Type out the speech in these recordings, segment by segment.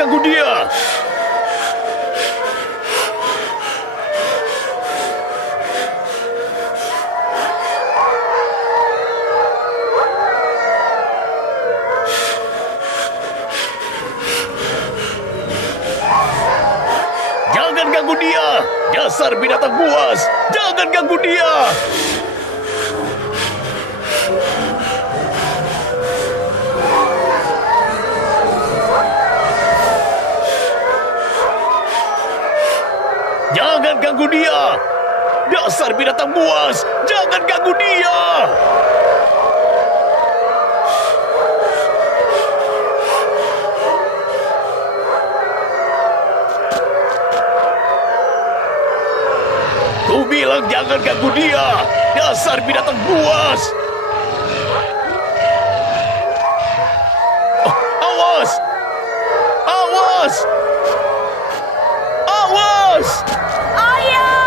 ganggu dia! Jangan ganggu dia! Dasar binatang buas! Jangan ganggu dia! Jangan ganggu dia! Dasar binatang buas! Jangan ganggu dia! Ku bilang jangan ganggu dia! Dasar binatang buas! Oh, awas! Awas! Awas! Ayah!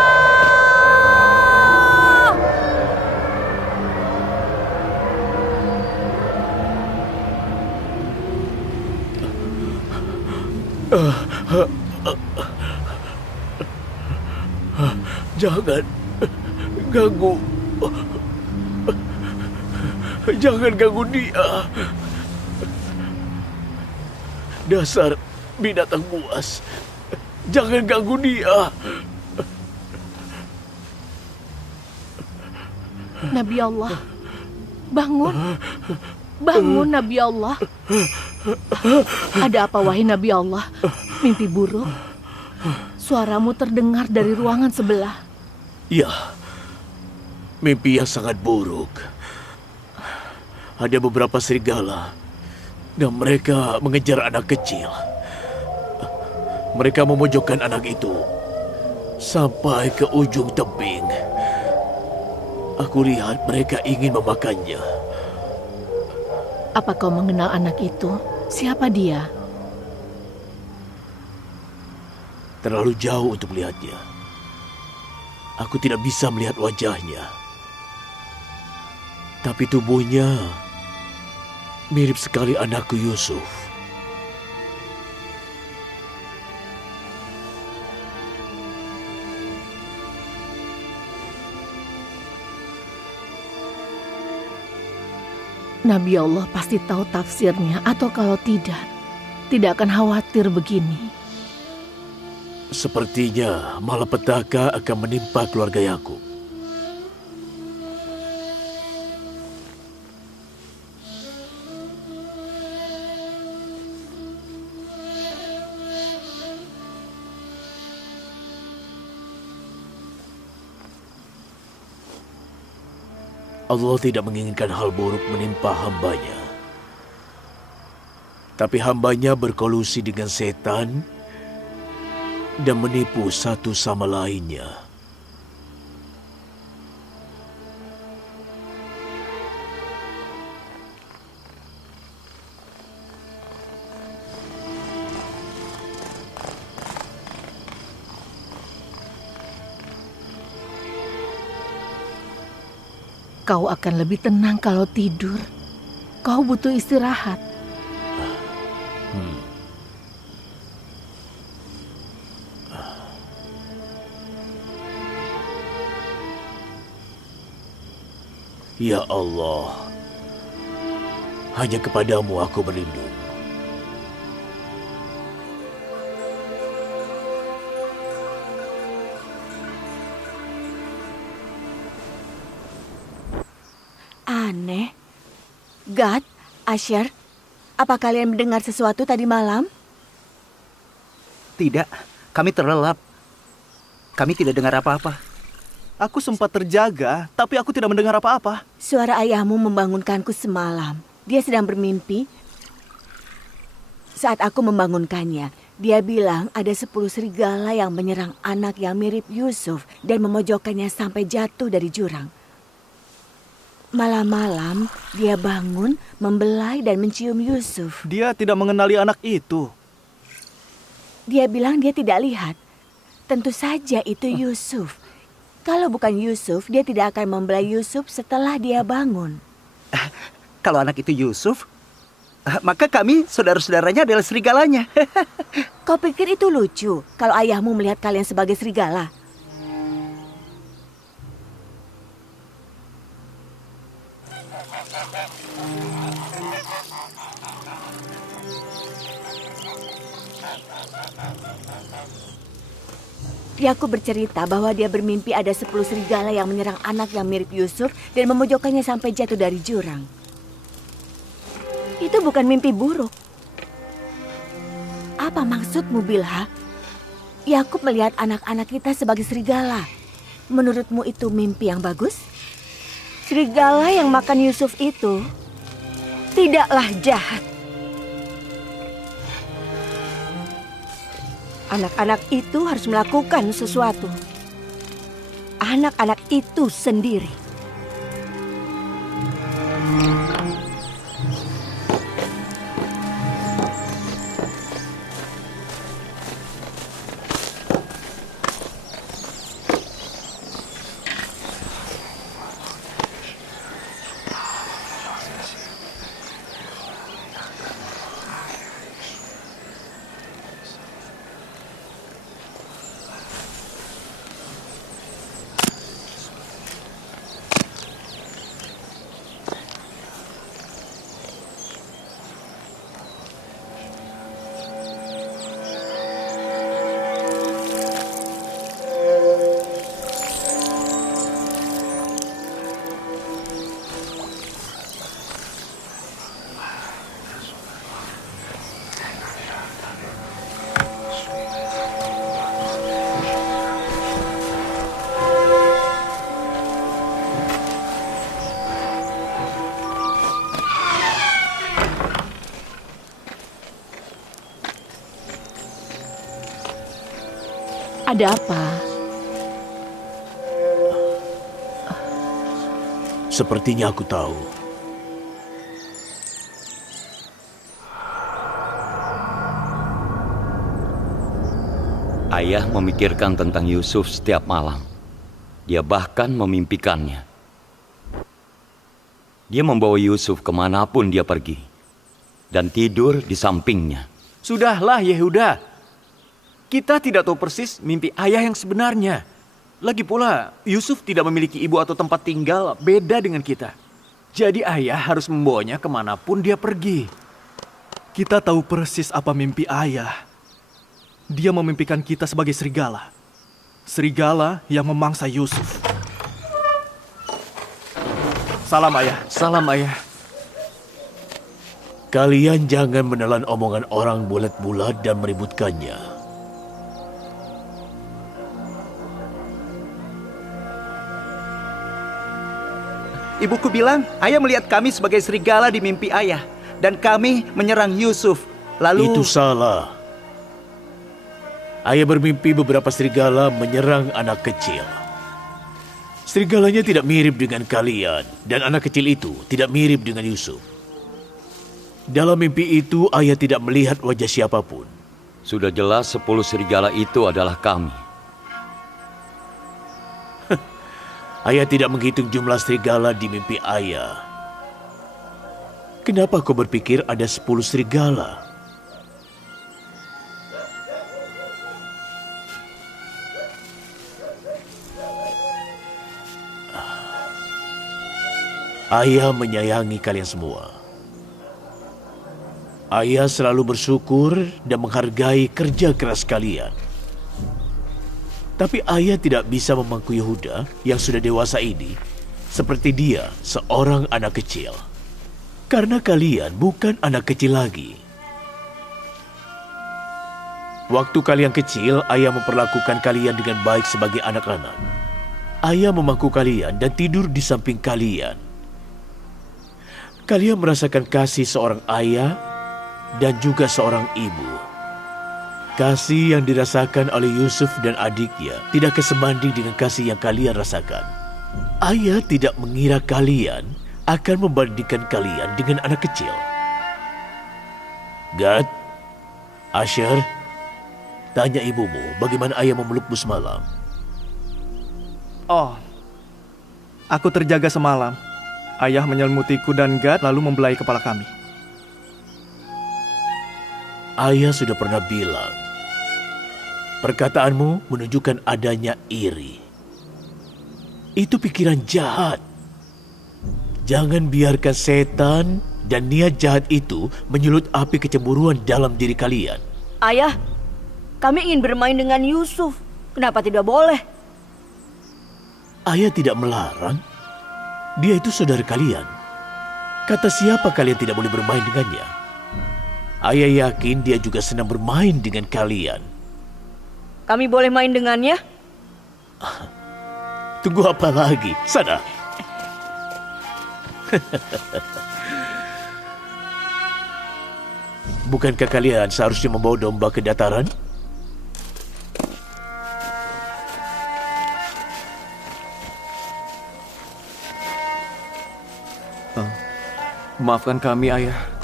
Jangan ganggu. Jangan ganggu dia. Dasar binatang buas. Jangan ganggu dia. Nabi Allah, bangun. Bangun, Nabi Allah. Ada apa, wahai Nabi Allah? Mimpi buruk? Suaramu terdengar dari ruangan sebelah. Ya, mimpi yang sangat buruk. Ada beberapa serigala, dan mereka mengejar anak kecil. Mereka memojokkan anak itu sampai ke ujung tebing. Aku lihat mereka ingin memakannya. Apa kau mengenal anak itu? Siapa dia? Terlalu jauh untuk melihatnya. Aku tidak bisa melihat wajahnya. Tapi tubuhnya mirip sekali anakku Yusuf. Nabi Allah pasti tahu tafsirnya, atau kalau tidak akan khawatir begini. Sepertinya malapetaka akan menimpa keluarga Yakub. Allah tidak menginginkan hal buruk menimpa hambanya. Tapi hambanya berkolusi dengan setan dan menipu satu sama lainnya. Kau akan lebih tenang kalau tidur. Kau butuh istirahat. Ya Allah, hanya kepadamu aku berlindung. Aneh. Gad, Asher, apa kalian mendengar sesuatu tadi malam? Tidak, kami terlelap. Kami tidak dengar apa-apa. Aku sempat terjaga, tapi aku tidak mendengar apa-apa. Suara ayahmu membangunkanku semalam. Dia sedang bermimpi. Saat aku membangunkannya, dia bilang ada 10 serigala yang menyerang anak yang mirip Yusuf dan memojokkannya sampai jatuh dari jurang. Malam-malam, dia bangun, membelai dan mencium Yusuf. Dia tidak mengenali anak itu. Dia bilang dia tidak lihat. Tentu saja itu Yusuf. Kalau bukan Yusuf, dia tidak akan membelai Yusuf setelah dia bangun. Kalau anak itu Yusuf, Maka kami saudara-saudaranya adalah serigalanya. Kau pikir itu lucu kalau ayahmu melihat kalian sebagai serigala? Yakub bercerita bahwa dia bermimpi ada 10 serigala yang menyerang anak yang mirip Yusuf dan memojokkannya sampai jatuh dari jurang. Itu bukan mimpi buruk. Apa maksudmu, Bilha? Yakub melihat anak-anak kita sebagai serigala. Menurutmu itu mimpi yang bagus? Serigala yang makan Yusuf itu tidaklah jahat. Anak-anak itu harus melakukan sesuatu. Anak-anak itu sendiri. Ada apa? Sepertinya aku tahu. Ayah memikirkan tentang Yusuf setiap malam. Dia bahkan memimpikannya. Dia membawa Yusuf kemanapun dia pergi dan tidur di sampingnya. Sudahlah Yehuda. Kita tidak tahu persis mimpi ayah yang sebenarnya. Lagi pula, Yusuf tidak memiliki ibu atau tempat tinggal beda dengan kita. Jadi ayah harus membawanya kemanapun dia pergi. Kita tahu persis apa mimpi ayah. Dia memimpikan kita sebagai serigala. Serigala yang memangsa Yusuf. Salam ayah, salam ayah. Kalian jangan menelan omongan orang bulat-bulat dan meributkannya. Ibuku bilang, ayah melihat kami sebagai serigala di mimpi ayah. Dan kami menyerang Yusuf. Lalu... Itu salah. Ayah bermimpi beberapa serigala menyerang anak kecil. Serigalanya tidak mirip dengan kalian. Dan anak kecil itu tidak mirip dengan Yusuf. Dalam mimpi itu, ayah tidak melihat wajah siapapun. Sudah jelas 10 serigala itu adalah kami. Ayah tidak menghitung jumlah serigala di mimpi ayah. Kenapa kau berpikir ada 10 serigala? Ayah menyayangi kalian semua. Ayah selalu bersyukur dan menghargai kerja keras kalian. Tapi ayah tidak bisa memangku Yehuda yang sudah dewasa ini seperti dia seorang anak kecil. Karena kalian bukan anak kecil lagi. Waktu kalian kecil, ayah memperlakukan kalian dengan baik sebagai anak-anak. Ayah memangku kalian dan tidur di samping kalian. Kalian merasakan kasih seorang ayah dan juga seorang ibu. Kasih yang dirasakan oleh Yusuf dan adiknya tidak sebanding dengan kasih yang kalian rasakan. Ayah tidak mengira kalian akan membandingkan kalian dengan anak kecil. Gad, Asher, tanya ibumu bagaimana ayah memelukmu semalam. Oh, aku terjaga semalam. Ayah menyelimutiku dan Gad lalu membelai kepala kami. Ayah sudah pernah bilang, perkataanmu menunjukkan adanya iri. Itu pikiran jahat. Jangan biarkan setan dan niat jahat itu menyulut api kecemburuan dalam diri kalian. Ayah, kami ingin bermain dengan Yusuf. Kenapa tidak boleh? Ayah tidak melarang. Dia itu saudara kalian. Kata siapa kalian tidak boleh bermain dengannya? Ayah yakin dia juga senang bermain dengan kalian. Kami boleh main dengannya? Tunggu apa lagi? Sana. Bukankah kalian seharusnya membawa domba ke dataran? Maafkan kami, Ayah.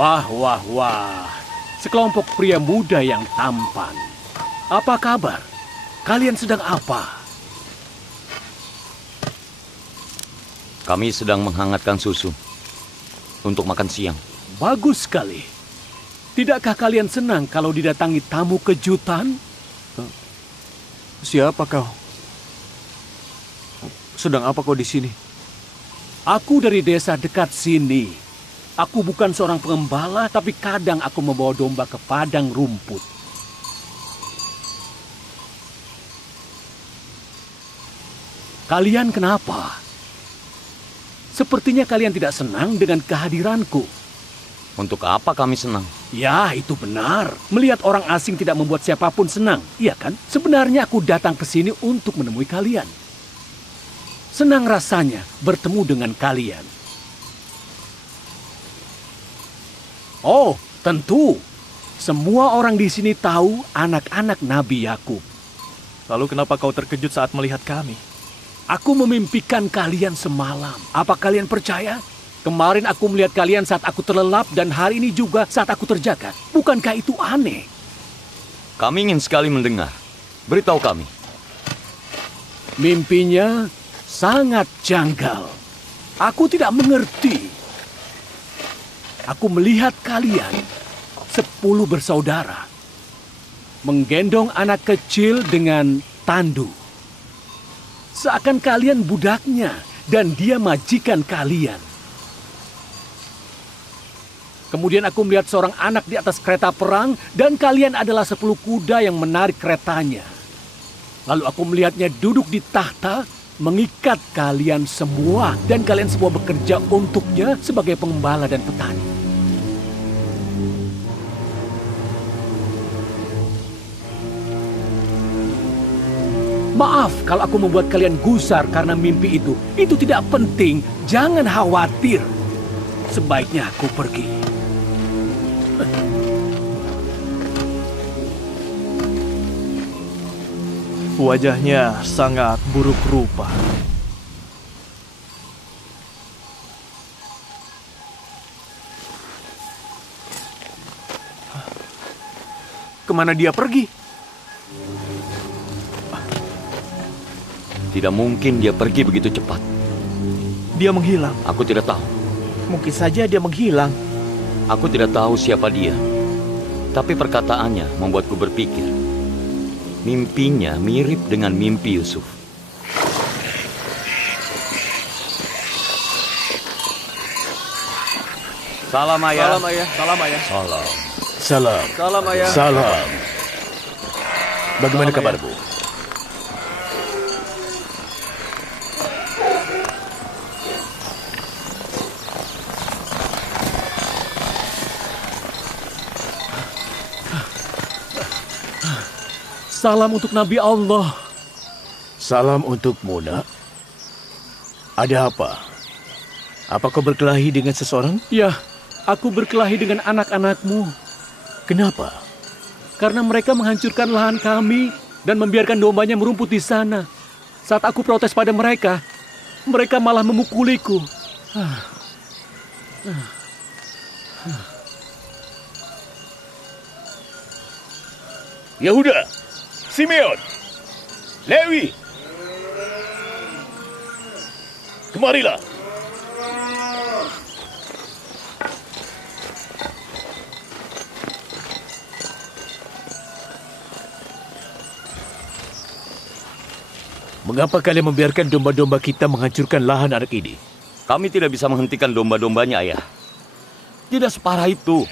Wah, wah, wah. Sekelompok pria muda yang tampan. Apa kabar? Kalian sedang apa? Kami sedang menghangatkan susu untuk makan siang. Bagus sekali. Tidakkah kalian senang kalau didatangi tamu kejutan? Siapa kau? Sedang apa kau di sini? Aku dari desa dekat sini. Aku bukan seorang pengembala, tapi kadang aku membawa domba ke padang rumput. Kalian kenapa? Sepertinya kalian tidak senang dengan kehadiranku. Untuk apa kami senang? Ya, itu benar. Melihat orang asing tidak membuat siapapun senang, iya kan? Sebenarnya aku datang ke sini untuk menemui kalian. Senang rasanya bertemu dengan kalian. Oh, tentu. Semua orang di sini tahu anak-anak Nabi Yakub. Lalu kenapa kau terkejut saat melihat kami? Aku memimpikan kalian semalam. Apa kalian percaya? Kemarin aku melihat kalian saat aku terlelap dan hari ini juga saat aku terjaga. Bukankah itu aneh? Kami ingin sekali mendengar. Beritahu kami. Mimpinya sangat janggal. Aku tidak mengerti. Aku melihat kalian 10 bersaudara menggendong anak kecil dengan tandu. Seakan kalian budaknya dan dia majikan kalian. Kemudian aku melihat seorang anak di atas kereta perang dan kalian adalah 10 kuda yang menarik keretanya. Lalu aku melihatnya duduk di tahta mengikat kalian semua dan kalian semua bekerja untuknya sebagai pengembala dan petani. Maaf kalau aku membuat kalian gusar karena mimpi itu. Itu tidak penting, jangan khawatir. Sebaiknya aku pergi. Wajahnya sangat buruk rupa. Kemana dia pergi? Tidak mungkin dia pergi begitu cepat. Dia menghilang. Aku tidak tahu. Mungkin saja dia menghilang. Aku tidak tahu siapa dia. Tapi perkataannya membuatku berpikir. Mimpinya mirip dengan mimpi Yusuf. Salam ayah. Salam ayah. Salam ayah. Salam. Salam. Salam ayah. Salam. Bagaimana kabarmu? Salam untuk Nabi Allah. Salam untukmu, nak. Ada apa? Apa kau berkelahi dengan seseorang? Ya, aku berkelahi dengan anak-anakmu. Kenapa? Karena mereka menghancurkan lahan kami dan membiarkan dombanya merumput di sana. Saat aku protes pada mereka, mereka malah memukuliku. Yehuda, Simeon, Lewi, kemarilah. Mengapa kalian membiarkan domba-domba kita menghancurkan lahan anak ini? Kami tidak bisa menghentikan domba-dombanya, ayah. Tidak separah itu.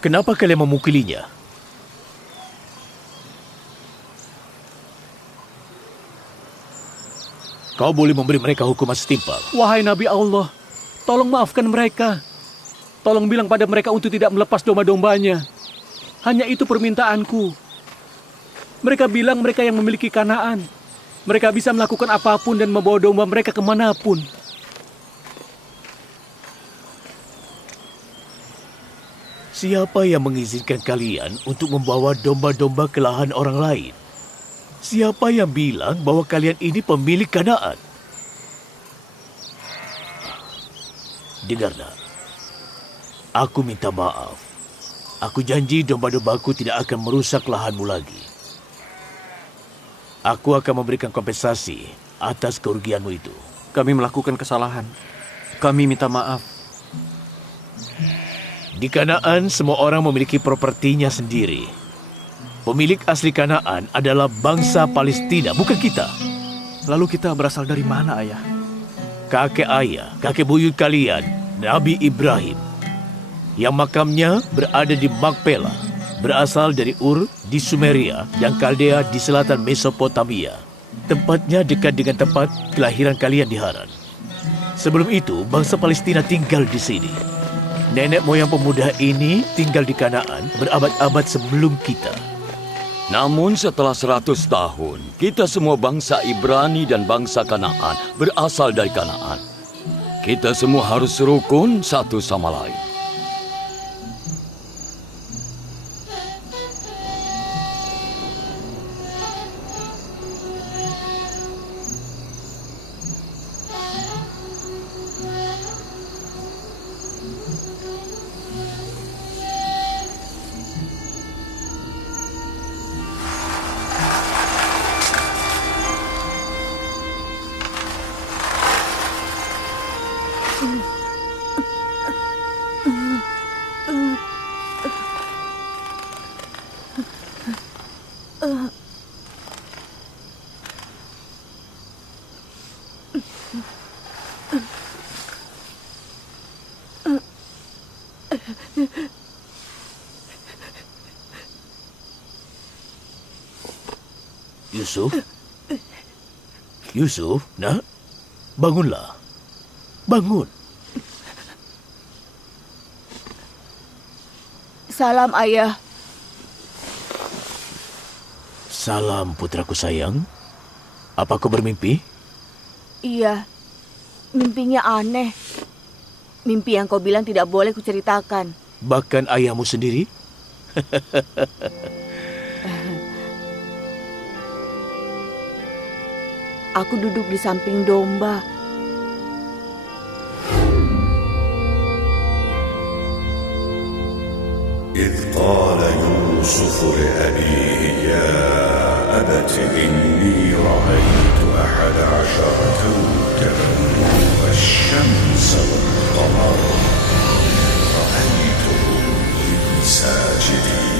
Kenapa kalian memukulinya? Kau boleh memberi mereka hukuman setimpal. Wahai Nabi Allah, tolong maafkan mereka. Tolong bilang pada mereka untuk tidak melepas domba-dombanya. Hanya itu permintaanku. Mereka bilang mereka yang memiliki Kanaan. Mereka bisa melakukan apapun dan membawa domba mereka kemanapun. Siapa yang mengizinkan kalian untuk membawa domba-domba ke lahan orang lain? Siapa yang bilang bahwa kalian ini pemilik Kanaan? Dengarlah, aku minta maaf. Aku janji domba-dombaku tidak akan merusak lahanmu lagi. Aku akan memberikan kompensasi atas kerugianmu itu. Kami melakukan kesalahan. Kami minta maaf. Di Kanaan, semua orang memiliki propertinya sendiri. Pemilik asli Kanaan adalah bangsa Palestina, bukan kita. Lalu kita berasal dari mana, ayah? Kakek ayah, kakek buyut kalian, Nabi Ibrahim, yang makamnya berada di Makpela, berasal dari Ur di Sumeria dan Kaldea di selatan Mesopotamia. Tempatnya dekat dengan tempat kelahiran kalian di Haran. Sebelum itu, bangsa Palestina tinggal di sini. Nenek moyang pemuda ini tinggal di Kanaan berabad-abad sebelum kita. Namun setelah 100 tahun, kita semua bangsa Ibrani dan bangsa Kanaan berasal dari Kanaan. Kita semua harus rukun satu sama lain. Yusuf? Yusuf, nak? Bangunlah. Bangun. Salam, Ayah. Salam, putraku sayang. Apa kau bermimpi? Iya, mimpinya aneh. Mimpi yang kau bilang tidak boleh kuceritakan. Bahkan ayahmu sendiri? Aku duduk di samping domba. إذ قال يوسف لأبيه يا أبت إني رأيت 11 كوكبا والشمس والقمر رأيتهم لي ساجدين.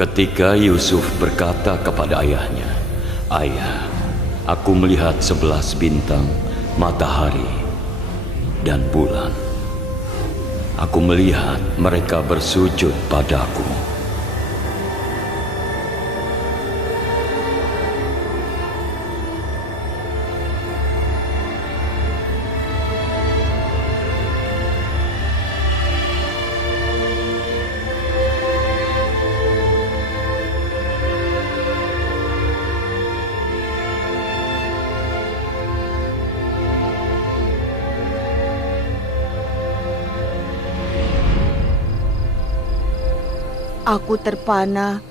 Ketika Yusuf berkata kepada ayahnya, "Ayah, aku melihat 11 bintang, matahari, dan bulan. Aku melihat mereka bersujud padaku." Aku terpana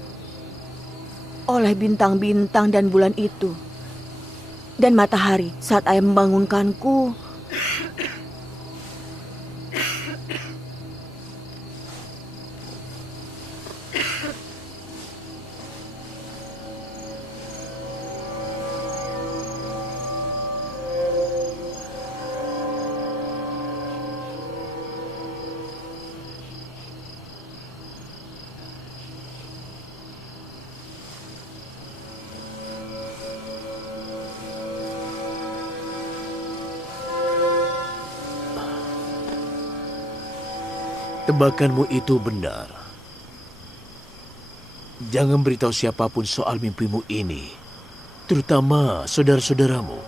oleh bintang-bintang dan bulan itu. Dan matahari saat ayah membangunkanku. Tebakanmu itu benar. Jangan beritahu siapapun soal mimpimu ini, terutama saudara-saudaramu.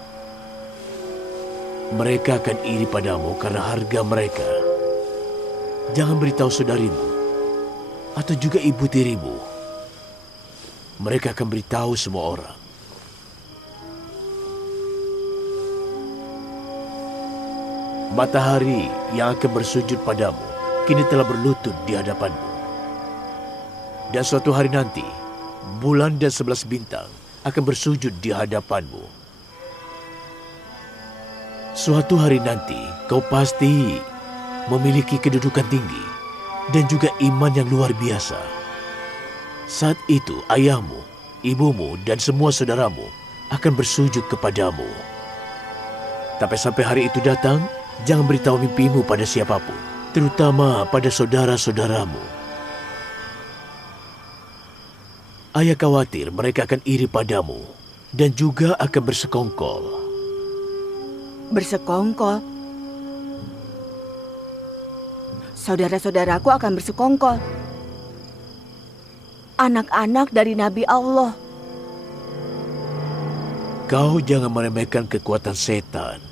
Mereka akan iri padamu karena harga mereka. Jangan beritahu saudarimu atau juga ibu tirimu. Mereka akan beritahu semua orang. Matahari yang akan bersujud padamu kini telah berlutut di hadapanmu. Dan suatu hari nanti, bulan dan 11 bintang akan bersujud di hadapanmu. Suatu hari nanti, kau pasti memiliki kedudukan tinggi dan juga iman yang luar biasa. Saat itu, ayahmu, ibumu, dan semua saudaramu akan bersujud kepadamu. Tapi sampai hari itu datang, jangan beritahu mimpimu pada siapapun, terutama pada saudara-saudaramu. Ayah khawatir mereka akan iri padamu dan juga akan bersekongkol. Bersekongkol? Saudara-saudaraku akan bersekongkol. Anak-anak dari Nabi Allah. Kau jangan meremehkan kekuatan setan.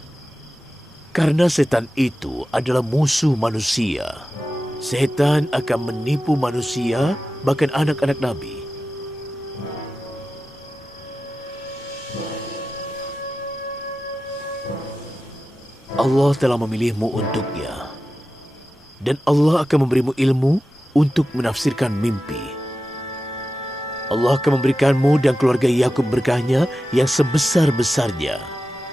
Karena setan itu adalah musuh manusia. Setan akan menipu manusia, bahkan anak-anak Nabi. Allah telah memilihmu untuknya. Dan Allah akan memberimu ilmu untuk menafsirkan mimpi. Allah akan memberikanmu dan keluarga Yakub berkahnya yang sebesar-besarnya.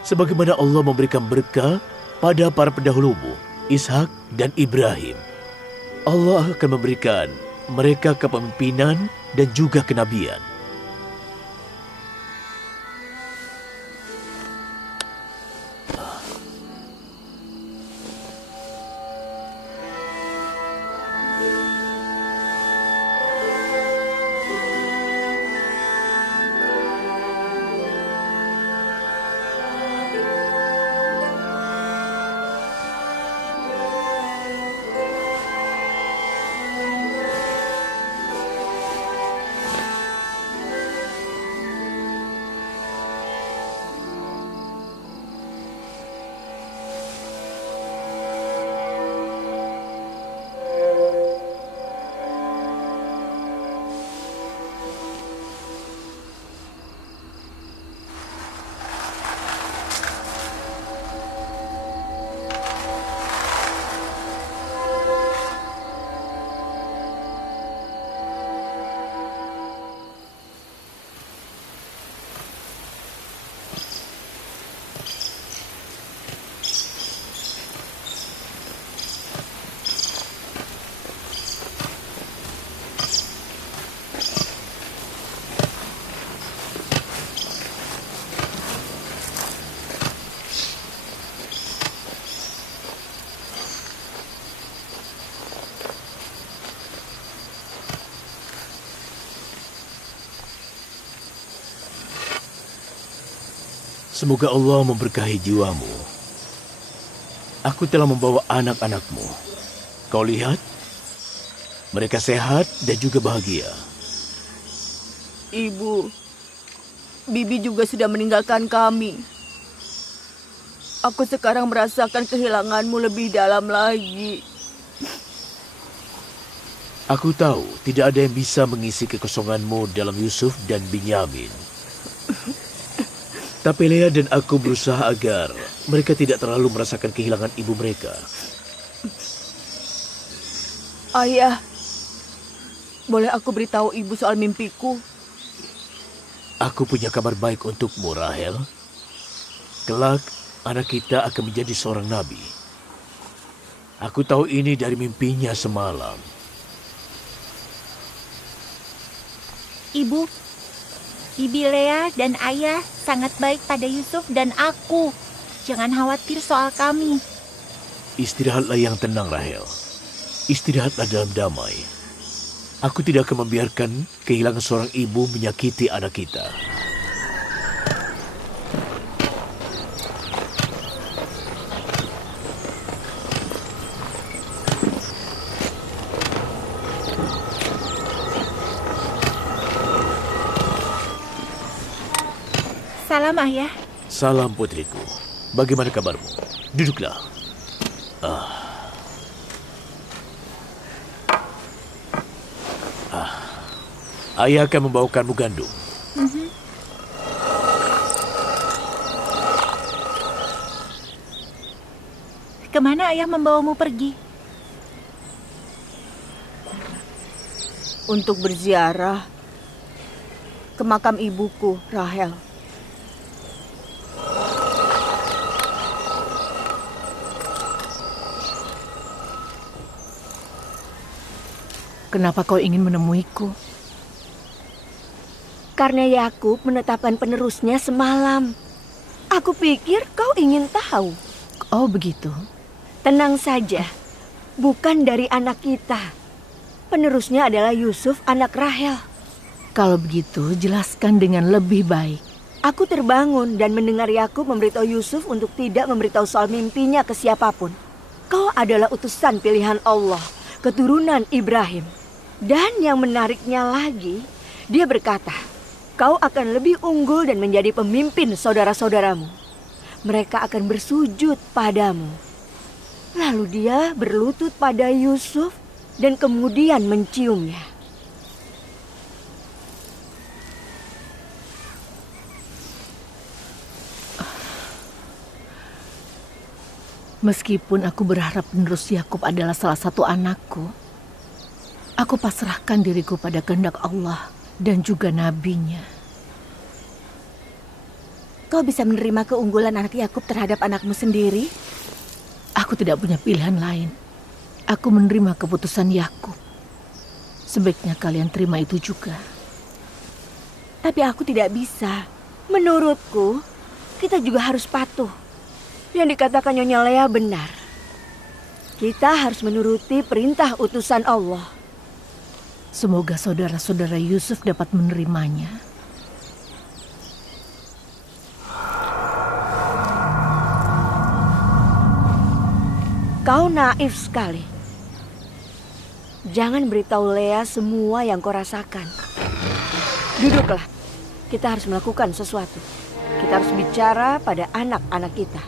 Sebagaimana Allah memberikan berkah pada para pendahulumu, Ishak dan Ibrahim. Allah akan memberikan mereka kepemimpinan dan juga kenabian. Semoga Allah memberkahi jiwamu. Aku telah membawa anak-anakmu. Kau lihat, mereka sehat dan juga bahagia. Ibu, Bibi juga sudah meninggalkan kami. Aku sekarang merasakan kehilanganmu lebih dalam lagi. Aku tahu tidak ada yang bisa mengisi kekosonganmu dalam Yusuf dan Binyamin. Tapi Lea dan aku berusaha agar mereka tidak terlalu merasakan kehilangan ibu mereka. Ayah, boleh aku beritahu ibu soal mimpiku? Aku punya kabar baik untukmu, Rahel. Kelak, anak kita akan menjadi seorang nabi. Aku tahu ini dari mimpinya semalam. Ibu, Bibi Lea dan Ayah sangat baik pada Yusuf dan aku. Jangan khawatir soal kami. Istirahatlah yang tenang, Rahel. Istirahatlah dalam damai. Aku tidak akan membiarkan kehilangan seorang ibu menyakiti anak kita. Salam Ayah. Salam putriku. Bagaimana kabarmu? Duduklah. Ayah akan membawakanmu gandum. Kemana Ayah membawamu pergi? Untuk berziarah ke makam ibuku, Rahel. Kenapa kau ingin menemuiku? Karena Yakub menetapkan penerusnya semalam. Aku pikir kau ingin tahu. Oh begitu. Tenang saja, bukan dari anak kita. Penerusnya adalah Yusuf, anak Rahel. Kalau begitu, jelaskan dengan lebih baik. Aku terbangun dan mendengar Yakub memberitahu Yusuf untuk tidak memberitahu soal mimpinya ke siapapun. Kau adalah utusan pilihan Allah, keturunan Ibrahim. Dan yang menariknya lagi, dia berkata, kau akan lebih unggul dan menjadi pemimpin saudara-saudaramu. Mereka akan bersujud padamu. Lalu dia berlutut pada Yusuf dan kemudian menciumnya. Meskipun aku berharap penerus Yakub adalah salah satu anakku, aku pasrahkan diriku pada kehendak Allah dan juga nabinya. Kau bisa menerima keunggulan anak Yakub terhadap anakmu sendiri? Aku tidak punya pilihan lain. Aku menerima keputusan Yakub. Sebaiknya kalian terima itu juga. Tapi aku tidak bisa. Menurutku, kita juga harus patuh. Yang dikatakan Nyonya Lea benar. Kita harus menuruti perintah utusan Allah. Semoga saudara-saudara Yusuf dapat menerimanya. Kau naif sekali. Jangan beritahu Lea semua yang kau rasakan. Duduklah. Kita harus melakukan sesuatu. Kita harus bicara pada anak-anak kita.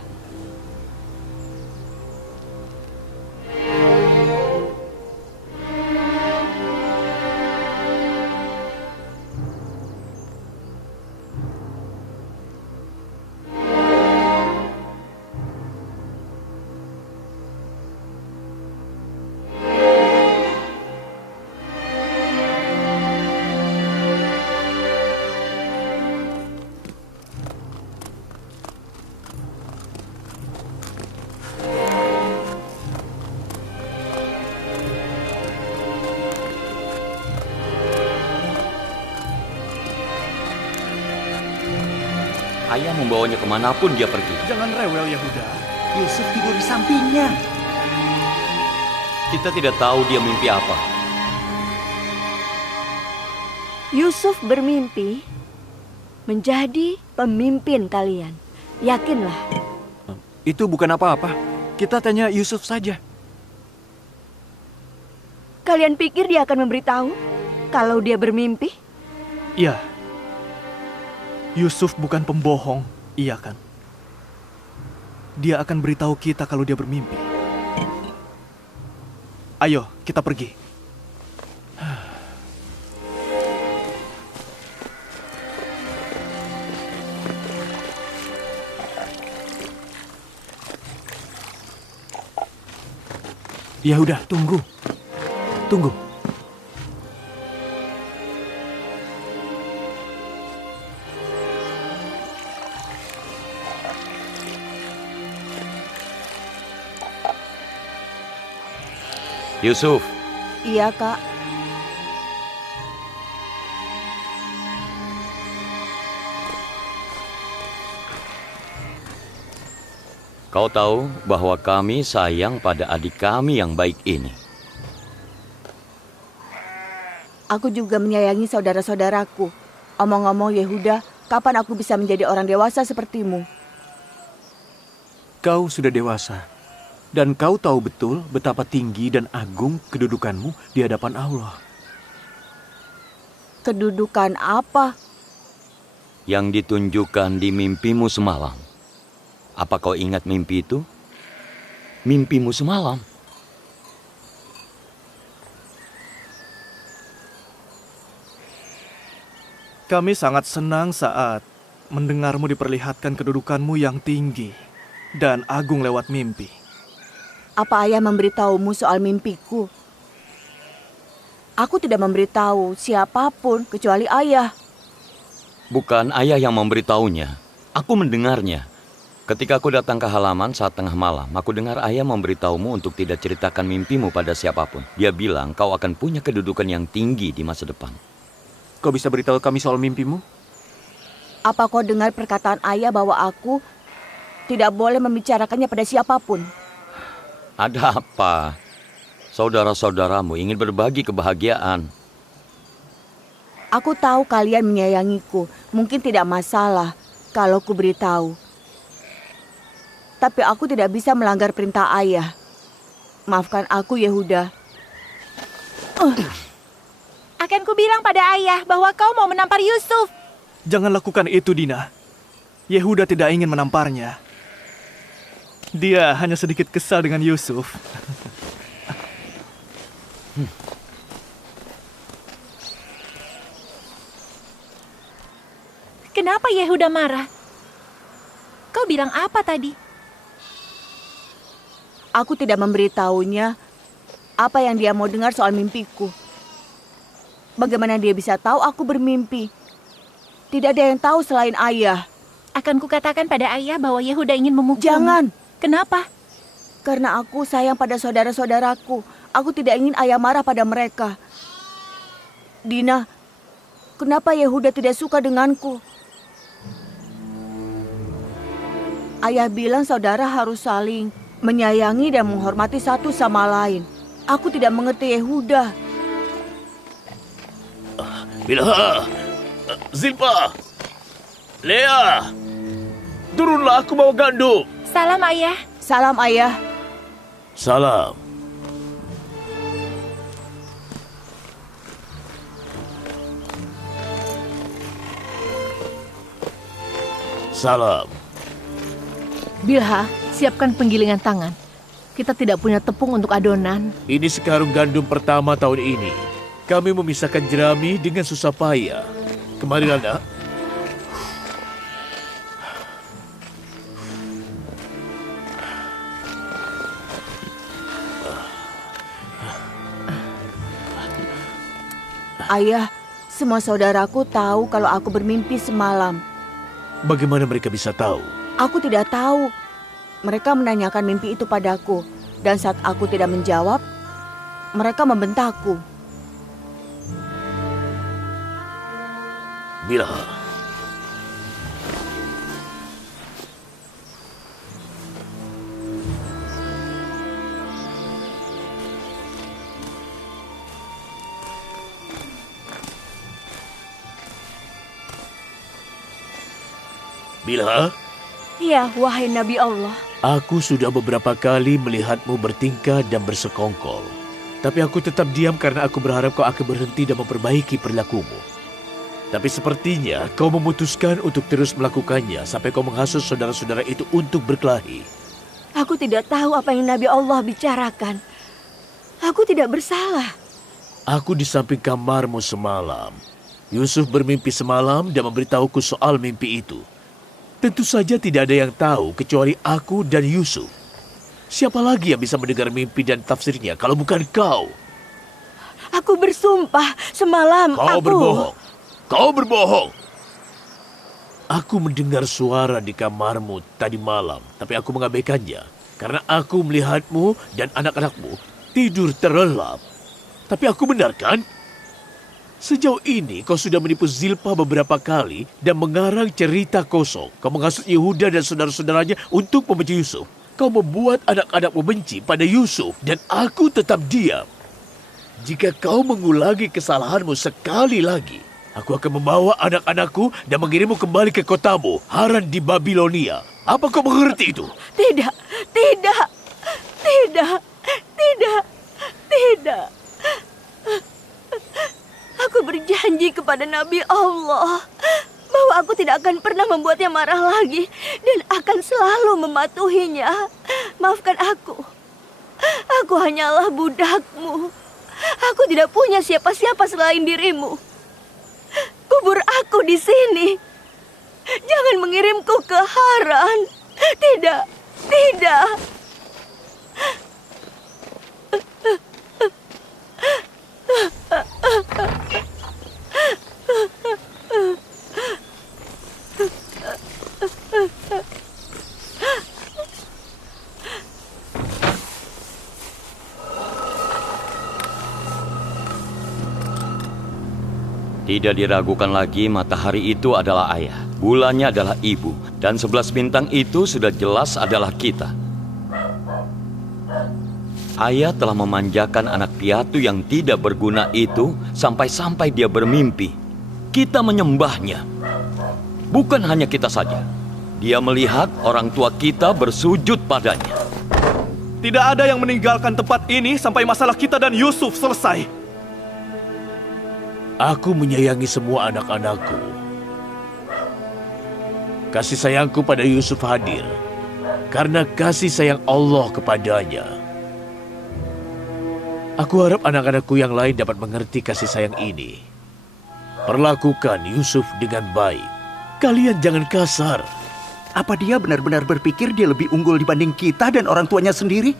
Ayah membawanya kemanapun dia pergi. Jangan rewel, Yehuda. Yusuf tidur di sampingnya. Kita tidak tahu dia mimpi apa. Yusuf bermimpi menjadi pemimpin kalian. Yakinlah. Itu bukan apa-apa. Kita tanya Yusuf saja. Kalian pikir dia akan memberitahu kalau dia bermimpi? Iya. Yusuf bukan pembohong, iya kan? Dia akan beritahu kita kalau dia bermimpi. Ayo, kita pergi. Ya udah, tunggu. Tunggu. Yusuf, Iya, Kak. kau tahu bahwa kami sayang pada adik kami yang baik ini. Aku juga menyayangi saudara-saudaraku. Omong-omong Yehuda, kapan aku bisa menjadi orang dewasa sepertimu? Kau sudah dewasa. Dan kau tahu betul betapa tinggi dan agung kedudukanmu di hadapan Allah. Kedudukan apa? Yang ditunjukkan di mimpimu semalam. Apa kau ingat mimpi itu? Mimpimu semalam. Kami sangat senang saat mendengarmu diperlihatkan kedudukanmu yang tinggi dan agung lewat mimpi. Apa ayah memberitahumu soal mimpiku? Aku tidak memberitahu siapapun kecuali ayah. Bukan ayah yang memberitahunya. Aku mendengarnya. Ketika aku datang ke halaman saat tengah malam, aku dengar ayah memberitahumu untuk tidak ceritakan mimpimu pada siapapun. Dia bilang kau akan punya kedudukan yang tinggi di masa depan. Kau bisa beritahu kami soal mimpimu? Apa kau dengar perkataan ayah bahwa aku tidak boleh membicarakannya pada siapapun? Ada apa? Saudara-saudaramu ingin berbagi kebahagiaan. Aku tahu kalian menyayangiku. Mungkin tidak masalah kalau ku beritahu. Tapi aku tidak bisa melanggar perintah ayah. Maafkan aku, Yehuda. Akan ku bilang pada ayah bahwa kau mau menampar Yusuf. Jangan lakukan itu, Dina. Yehuda tidak ingin menamparnya. Dia hanya sedikit kesal dengan Yusuf. Kenapa Yehuda marah? Kau bilang apa tadi? Aku tidak memberitahunya apa yang dia mau dengar soal mimpiku. Bagaimana dia bisa tahu aku bermimpi? Tidak ada yang tahu selain ayah. Akan kukatakan pada ayah bahwa Yehuda ingin memukul. Jangan. Kenapa? Karena aku sayang pada saudara-saudaraku. Aku tidak ingin ayah marah pada mereka. Dina, kenapa Yehuda tidak suka denganku? Ayah bilang saudara harus saling menyayangi dan menghormati satu sama lain. Aku tidak mengerti Yehuda. Bilha, Zilpa, Lea, turunlah, aku bawa gandum. Salam ayah. Salam ayah. Salam. Salam. Bilha, siapkan penggilingan tangan. Kita tidak punya tepung untuk adonan. Ini sekarung gandum pertama tahun ini. Kami memisahkan jerami dengan susah payah. Kemarilah, nak. Ayah, semua saudaraku tahu kalau aku bermimpi semalam. Bagaimana mereka bisa tahu? Aku tidak tahu. Mereka menanyakan mimpi itu padaku. Dan saat aku tidak menjawab, mereka membentakku. Bilha. Bilha, Ya, wahai Nabi Allah. Aku sudah beberapa kali melihatmu bertingkah dan bersekongkol. Tapi aku tetap diam karena aku berharap kau akan berhenti dan memperbaiki perilakumu. Tapi sepertinya kau memutuskan untuk terus melakukannya sampai kau menghasut saudara-saudara itu untuk berkelahi. Aku tidak tahu apa yang Nabi Allah bicarakan. Aku tidak bersalah. Aku di samping kamarmu semalam. Yusuf bermimpi semalam dan memberitahuku soal mimpi itu. Tentu saja tidak ada yang tahu kecuali aku dan Yusuf. Siapa lagi yang bisa mendengar mimpi dan tafsirnya kalau bukan kau? Aku bersumpah semalam Kau berbohong. Kau berbohong. Aku mendengar suara di kamarmu tadi malam, tapi aku mengabaikannya karena aku melihatmu dan anak-anakmu tidur terlelap. Tapi aku benar kan? Sejauh ini kau sudah menipu Zilpah beberapa kali dan mengarang cerita kosong. Kau menghasut Yehuda dan saudara-saudaranya untuk membenci Yusuf. Kau membuat anak-anakmu benci pada Yusuf dan aku tetap diam. Jika kau mengulangi kesalahanmu sekali lagi, aku akan membawa anak-anakku dan mengirimmu kembali ke kotamu, Haran di Babilonia. Apa kau mengerti itu? Tidak, tidak, tidak, tidak, tidak. Aku berjanji kepada Nabi Allah bahwa aku tidak akan pernah membuatnya marah lagi dan akan selalu mematuhinya. Maafkan aku. Aku hanyalah budakmu. Aku tidak punya siapa-siapa selain dirimu. Kubur aku di sini. Jangan mengirimku ke Haran. Tidak, tidak. Tidak diragukan lagi, matahari itu adalah ayah, bulannya adalah ibu, dan 11 bintang itu sudah jelas adalah kita. Ayah telah memanjakan anak piatu yang tidak berguna itu sampai-sampai dia bermimpi. Kita menyembahnya. Bukan hanya kita saja. Dia melihat orang tua kita bersujud padanya. Tidak ada yang meninggalkan tempat ini sampai masalah kita dan Yusuf selesai. Aku menyayangi semua anak-anakku. Kasih sayangku pada Yusuf hadir karena kasih sayang Allah kepadanya. Aku harap anak-anakku yang lain dapat mengerti kasih sayang ini. Perlakukan Yusuf dengan baik. Kalian jangan kasar. Apa dia benar-benar berpikir dia lebih unggul dibanding kita dan orang tuanya sendiri?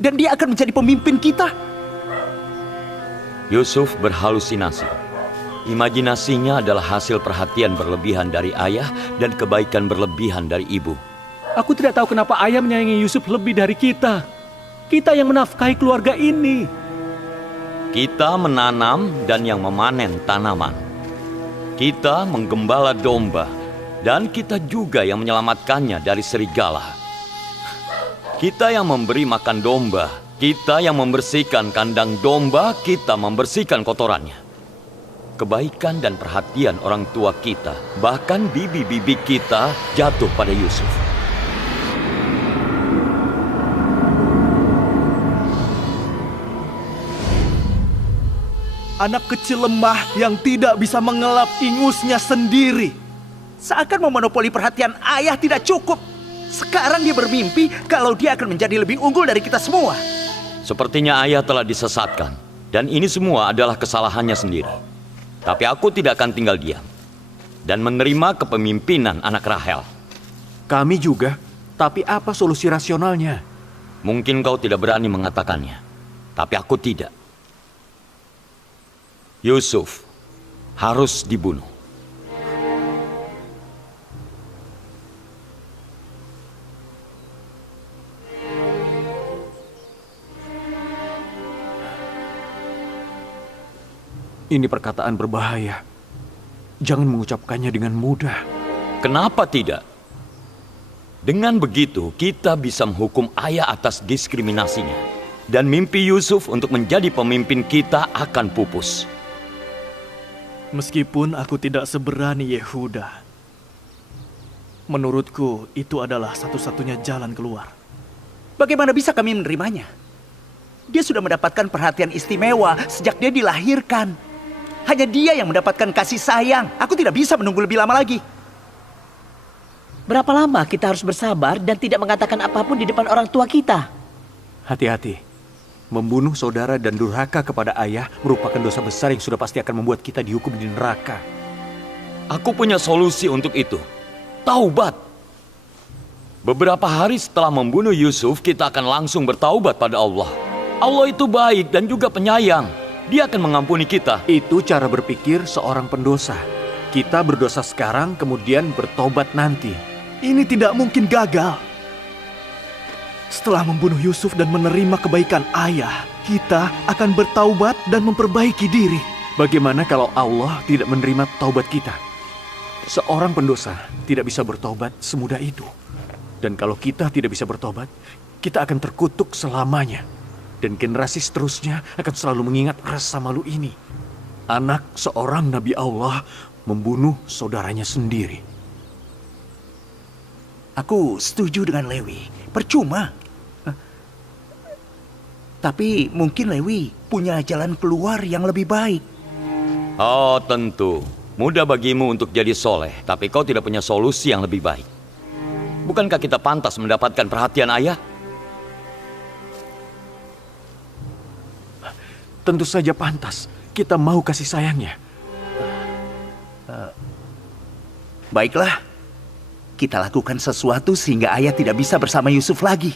Dan dia akan menjadi pemimpin kita? Yusuf berhalusinasi. Imajinasinya adalah hasil perhatian berlebihan dari ayah dan kebaikan berlebihan dari ibu. Aku tidak tahu kenapa ayah menyayangi Yusuf lebih dari kita. Kita yang menafkahi keluarga ini. Kita menanam dan yang memanen tanaman. Kita menggembala domba dan kita juga yang menyelamatkannya dari serigala. Kita yang memberi makan domba, kita yang membersihkan kandang domba, kita membersihkan kotorannya. Kebaikan dan perhatian orang tua kita, bahkan bibi-bibi kita jatuh pada Yusuf. Anak kecil lemah yang tidak bisa mengelap ingusnya sendiri. Seakan memonopoli perhatian ayah tidak cukup. Sekarang dia bermimpi kalau dia akan menjadi lebih unggul dari kita semua. Sepertinya ayah telah disesatkan, dan ini semua adalah kesalahannya sendiri. Tapi aku tidak akan tinggal diam dan menerima kepemimpinan anak Rahel. Kami juga, tapi apa solusi rasionalnya? Mungkin kau tidak berani mengatakannya, tapi aku tidak. Yusuf harus dibunuh. Ini perkataan berbahaya. Jangan mengucapkannya dengan mudah. Kenapa tidak? Dengan begitu, kita bisa menghukum ayah atas diskriminasinya. Dan mimpi Yusuf untuk menjadi pemimpin kita akan pupus. Meskipun aku tidak seberani Yehuda. Menurutku, itu adalah satu-satunya jalan keluar. Bagaimana bisa kami menerimanya? Dia sudah mendapatkan perhatian istimewa sejak dia dilahirkan. Hanya dia yang mendapatkan kasih sayang. Aku tidak bisa menunggu lebih lama lagi. Berapa lama kita harus bersabar dan tidak mengatakan apapun di depan orang tua kita? Hati-hati. Membunuh saudara dan durhaka kepada ayah merupakan dosa besar yang sudah pasti akan membuat kita dihukum di neraka. Aku punya solusi untuk itu. Taubat. Beberapa hari setelah membunuh Yusuf, kita akan langsung bertaubat pada Allah. Allah itu baik dan juga penyayang. Dia akan mengampuni kita. Itu cara berpikir seorang pendosa. Kita berdosa sekarang, kemudian bertobat nanti. Ini tidak mungkin gagal. Setelah membunuh Yusuf dan menerima kebaikan ayah, kita akan bertaubat dan memperbaiki diri. Bagaimana kalau Allah tidak menerima taubat kita? Seorang pendosa tidak bisa bertobat semudah itu. Dan kalau kita tidak bisa bertobat, kita akan terkutuk selamanya. Dan generasi seterusnya akan selalu mengingat rasa malu ini. Anak seorang Nabi Allah membunuh saudaranya sendiri. Aku setuju dengan Lewi. Percuma. Tapi mungkin Lewi punya jalan keluar yang lebih baik. Oh, tentu. Mudah bagimu untuk jadi soleh, tapi kau tidak punya solusi yang lebih baik. Bukankah kita pantas mendapatkan perhatian ayah? Tentu saja pantas. Kita mau kasih sayangnya. Baiklah. Kita lakukan sesuatu sehingga ayah tidak bisa bersama Yusuf lagi.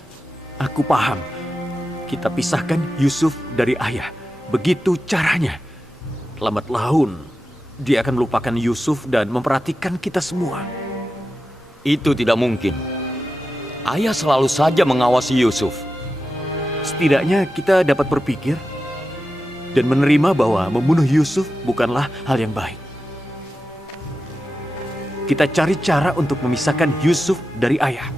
Aku paham. Kita pisahkan Yusuf dari ayah. Begitu caranya. Lambat laun, dia akan melupakan Yusuf dan memperhatikan kita semua. Itu tidak mungkin. Ayah selalu saja mengawasi Yusuf. Setidaknya kita dapat berpikir dan menerima bahwa membunuh Yusuf bukanlah hal yang baik. Kita cari cara untuk memisahkan Yusuf dari ayah.